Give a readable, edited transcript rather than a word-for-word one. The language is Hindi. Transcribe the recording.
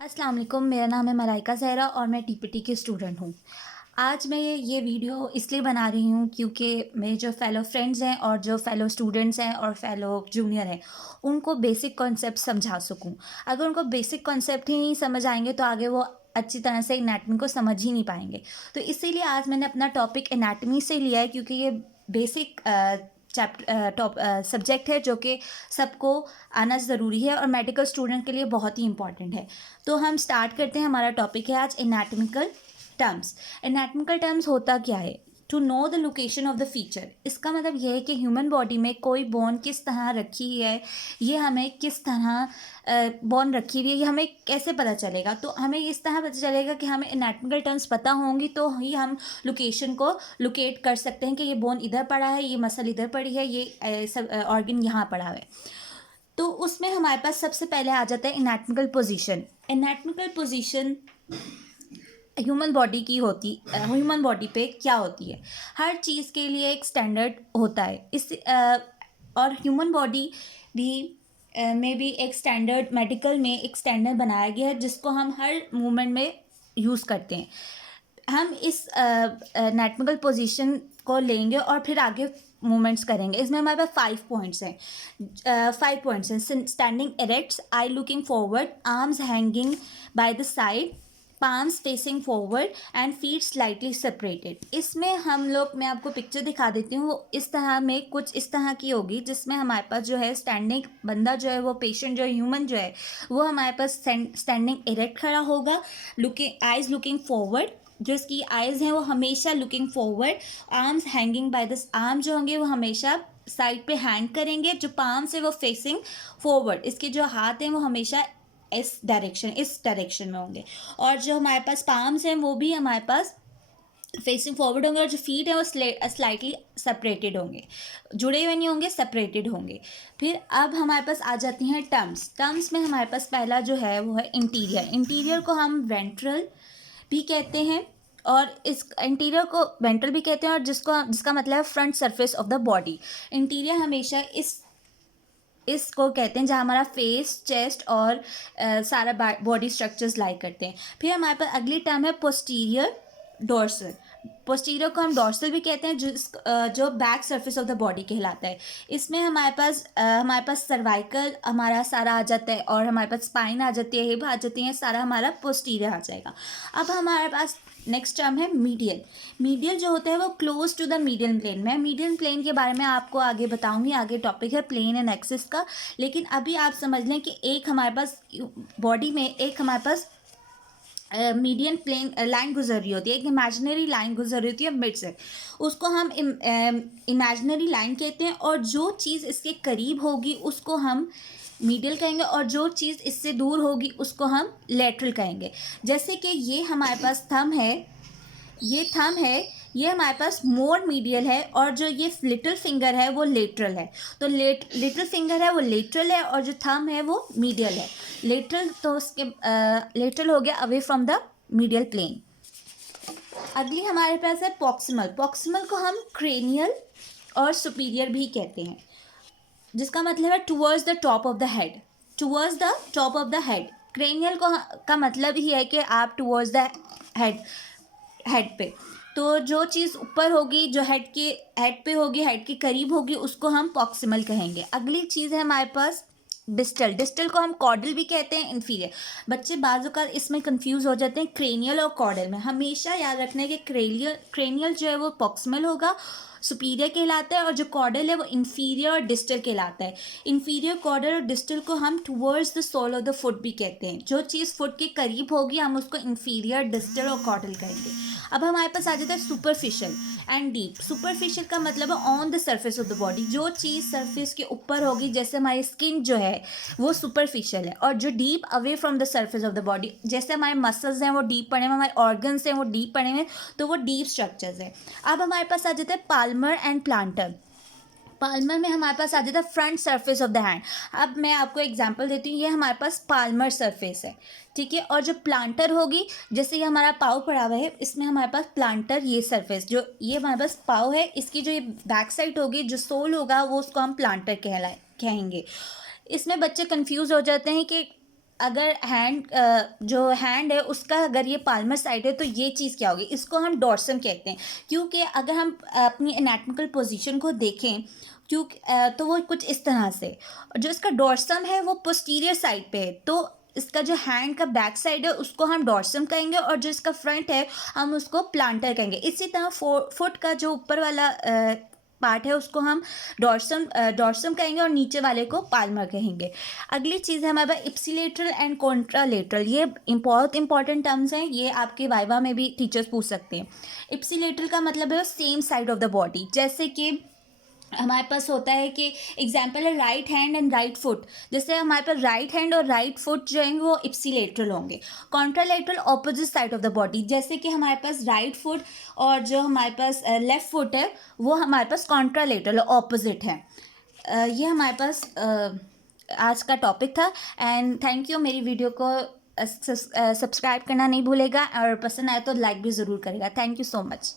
अस्सलाम वालेकुम। मेरा नाम है मलाइका ज़हरा और मैं टीपीटी की स्टूडेंट हूँ। आज मैं ये वीडियो इसलिए बना रही हूँ क्योंकि मेरे जो फ़ेलो फ्रेंड्स हैं और जो फ़ेलो स्टूडेंट्स हैं और फ़ेलो जूनियर हैं, उनको बेसिक कॉन्सेप्ट समझा सकूँ। अगर उनको बेसिक कॉन्सेप्ट ही नहीं समझ आएँगे तो आगे वो अच्छी तरह से एनाटमी को समझ ही नहीं पाएँगे। तो इसीलिए आज मैंने अपना टॉपिक एनाटमी से लिया है क्योंकि ये बेसिक सब्जेक्ट है जो कि सबको आना ज़रूरी है और मेडिकल स्टूडेंट के लिए बहुत ही इम्पॉर्टेंट है। तो हम स्टार्ट करते हैं। हमारा टॉपिक है आज एनाटॉमिकल टर्म्स। एनाटॉमिकल टर्म्स होता क्या है? To know the location of the feature. इसका मतलब यह है कि ह्यूमन बॉडी में कोई बोन किस तरह रखी है, ये हमें किस तरह बोन रखी हुई है, ये हमें कैसे पता चलेगा? तो हमें इस तरह पता चलेगा कि हमें एनाटॉमिकल टर्म्स पता होंगी तो ही हम लोकेशन को लोकेट कर सकते हैं कि ये बोन इधर पड़ा है, ये मसल इधर पड़ी है, ये सब ऑर्गन यहाँ पड़ा है। तो उसमें हमारे पास सबसे पहले आ जाता है anatomical position. Anatomical position human body की होती ह्यूमन बॉडी पे क्या होती है? हर चीज़ के लिए एक स्टैंडर्ड होता है। और ह्यूमन बॉडी भी में भी एक स्टैंडर्ड, मेडिकल में एक स्टैंडर्ड बनाया गया है जिसको हम हर मूवमेंट में यूज़ करते हैं। हम इस एनाटॉमिकल पोजीशन को लेंगे और फिर आगे मूवमेंट्स करेंगे। इसमें हमारे पास 5 पॉइंट्स हैं। 5 पॉइंट्स हैं। Standing erect, I looking forward, arms hanging by the side, palms facing forward and feet slightly separated. इसमें हम लोग, मैं आपको पिक्चर दिखा देती हूँ, वो इस तरह में कुछ इस तरह की होगी जिसमें हमारे पास जो है स्टैंडिंग बंदा जो है, वो पेशेंट जो है, ह्यूमन जो है, वो हमारे पास स्टैंडिंग इरेक्ट खड़ा होगा, लुकिंग आइज लुकिंग फॉरवर्ड। जो इसकी आइज़ हैं वो हमेशा looking forward, arms hanging by the arm जो होंगे वो हमेशा साइड पे हैंग करेंगे, जो पाम्स है वो फेसिंग फॉरवर्ड, इसके जो हाथ हैं वो हमेशा इस डायरेक्शन में होंगे। और जो हमारे पास पाम्स हैं वो भी हमारे पास फेसिंग फॉरवर्ड होंगे और जो फीट है वो स्लाइटली सेपरेटेड होंगे, जुड़े हुए नहीं होंगे, सेपरेटेड होंगे। फिर अब हमारे पास आ जाती हैं टर्म्स में हमारे पास पहला जो है वो है इंटीरियर। इंटीरियर को हम वेंट्रल भी कहते हैं और इस इंटीरियर को वेंट्रल भी कहते हैं और जिसका मतलब है front surface of the body. Interior हमेशा इसको कहते हैं जहाँ हमारा फेस, चेस्ट और सारा बॉडी स्ट्रक्चर्स लाई करते हैं। फिर हमारे पास अगली टर्म है पोस्टीरियर डोर्सल। पोस्टीरियर को हम डोर्सल भी कहते हैं, जो back surface of the body कहलाता है। इसमें हमारे पास सर्वाइकल हमारा सारा आ जाता है और हमारे पास स्पाइन आ जाती है, हिप आ जाती है, सारा हमारा पोस्टीरियर आ जाएगा। अब हमारे पास नेक्स्ट टर्म है मीडियल। मीडियल जो होता है वो close to the median plane. मैं मीडियन प्लेन के बारे में आपको आगे बताऊंगी, आगे टॉपिक है प्लेन एंड एक्सिस का। लेकिन अभी आप समझ लें कि एक हमारे पास बॉडी में एक हमारे पास मीडियन प्लेन लाइन गुजर रही होती है, एक इमेजिनरी लाइन गुजर रही होती है मिड से, उसको हम इमेजिनरी लाइन कहते हैं। और जो चीज़ इसके करीब होगी उसको हम मीडियल कहेंगे और जो चीज़ इससे दूर होगी उसको हम लेटरल कहेंगे। जैसे कि ये हमारे पास थंब है, ये हमारे पास मोर मीडियल है और जो ये लिटिल फिंगर है वो लेटरल है। तो लिटिल फिंगर है वो लेटरल है और जो थंब है वो मीडियल है। लेटरल तो उसके लेटरल हो गया away from the medial plane. अगली हमारे पास है प्रॉक्सिमल। प्रॉक्सिमल को हम क्रेनियल और सुपीरियर भी कहते हैं, जिसका मतलब है towards the top of the head, towards the top of the head. Cranial को का मतलब ही है कि आप टुवर्ड्स द हेड हेड पे, तो जो चीज़ ऊपर होगी, जो हेड पे होगी, हेड के करीब होगी, उसको हम प्रॉक्सिमल कहेंगे। अगली चीज़ है हमारे पास डिस्टल। डिस्टल को हम कॉर्डल भी कहते हैं, इन्फीरियर। बच्चे बाज़ इसमें कंफ्यूज हो जाते हैं क्रेनियल और कॉर्डल में। हमेशा याद रखना है कि क्रेनियल जो है वो प्रॉक्सिमल होगा, सुपीरियर कहलाता है, और जो कॉर्डल है वो इन्फीरियर और डिस्टल कहलाता है। इन्फीरियर, कॉर्डल और डिस्टल को हम towards the sole of the foot भी कहते हैं। जो चीज़ फुट के करीब होगी हम उसको इन्फीरियर, डिस्टल और कॉर्डल कहेंगे। अब हमारे पास आ जाता है सुपरफिशियल एंड डीप। सुपरफिशियल का मतलब है on the surface of the body, जो चीज़ सरफेस के ऊपर होगी, जैसे हमारी स्किन जो है वो सुपरफिशियल है। और जो deep away from the surface of the body, जैसे हमारे मसल्स हैं वो डीप पड़े हुए, हमारे ऑर्गन्स हैं वो डीप पड़े हुए, तो वो डीप स्ट्रक्चर्स है। अब हमारे पास आ जाता है पाल्मर एंड प्लांटर। पाल्मर में हमारे पास आ जाता है front surface of the hand. अब मैं आपको एग्जांपल देती हूँ, ये हमारे पास पाल्मर सरफेस है, ठीक है। और जो प्लांटर होगी, जैसे ये हमारा पाव पड़ा हुआ है, इसमें हमारे पास प्लांटर, ये सरफेस जो ये हमारे पास पाव है, इसकी जो ये बैक साइड होगी, जो सोल होगा, वो उसको हम प्लांटर कहेंगे। इसमें बच्चे कंफ्यूज हो जाते हैं कि अगर जो हैंड है उसका अगर ये पाल्मर साइड है तो ये चीज़ क्या होगी, इसको हम डॉर्सम कहते हैं। क्योंकि अगर हम अपनी एनाटॉमिकल पोजीशन को देखें क्योंकि तो वो कुछ इस तरह से, जो इसका डॉर्सम है वो पोस्टीरियर साइड पे है, तो इसका जो हैंड का बैक साइड है उसको हम डॉर्सम कहेंगे और जो इसका फ्रंट है हम उसको प्लांटर कहेंगे। इसी तरह फुट का जो ऊपर वाला पार्ट है उसको हम डॉर्सम कहेंगे और नीचे वाले को पाल्मर कहेंगे। अगली चीज़ है हमारे पास इप्सिलेटरल एंड कॉन्ट्रालेटरल। ये बहुत इंपॉर्टेंट टर्म्स हैं, ये आपके वाइवा में भी टीचर्स पूछ सकते हैं। इप्सिलेटरल का मतलब है same side of the body, जैसे कि हमारे पास होता है कि एग्जाम्पल है right hand and right foot. जैसे हमारे पास राइट हैंड और राइट फुट जो हैं वो इप्सिलेटरल होंगे। Contralateral opposite side of the body, जैसे कि हमारे पास राइट फुट और जो हमारे पास लेफ्ट फुट है वो हमारे पास कॉन्ट्रालेटरल ऑपोजिट है। ये हमारे पास आज का टॉपिक था। And thank you. मेरी वीडियो को सब्सक्राइब करना नहीं भूलेगा और पसंद आए तो लाइक भी ज़रूर करेगा। Thank you so much.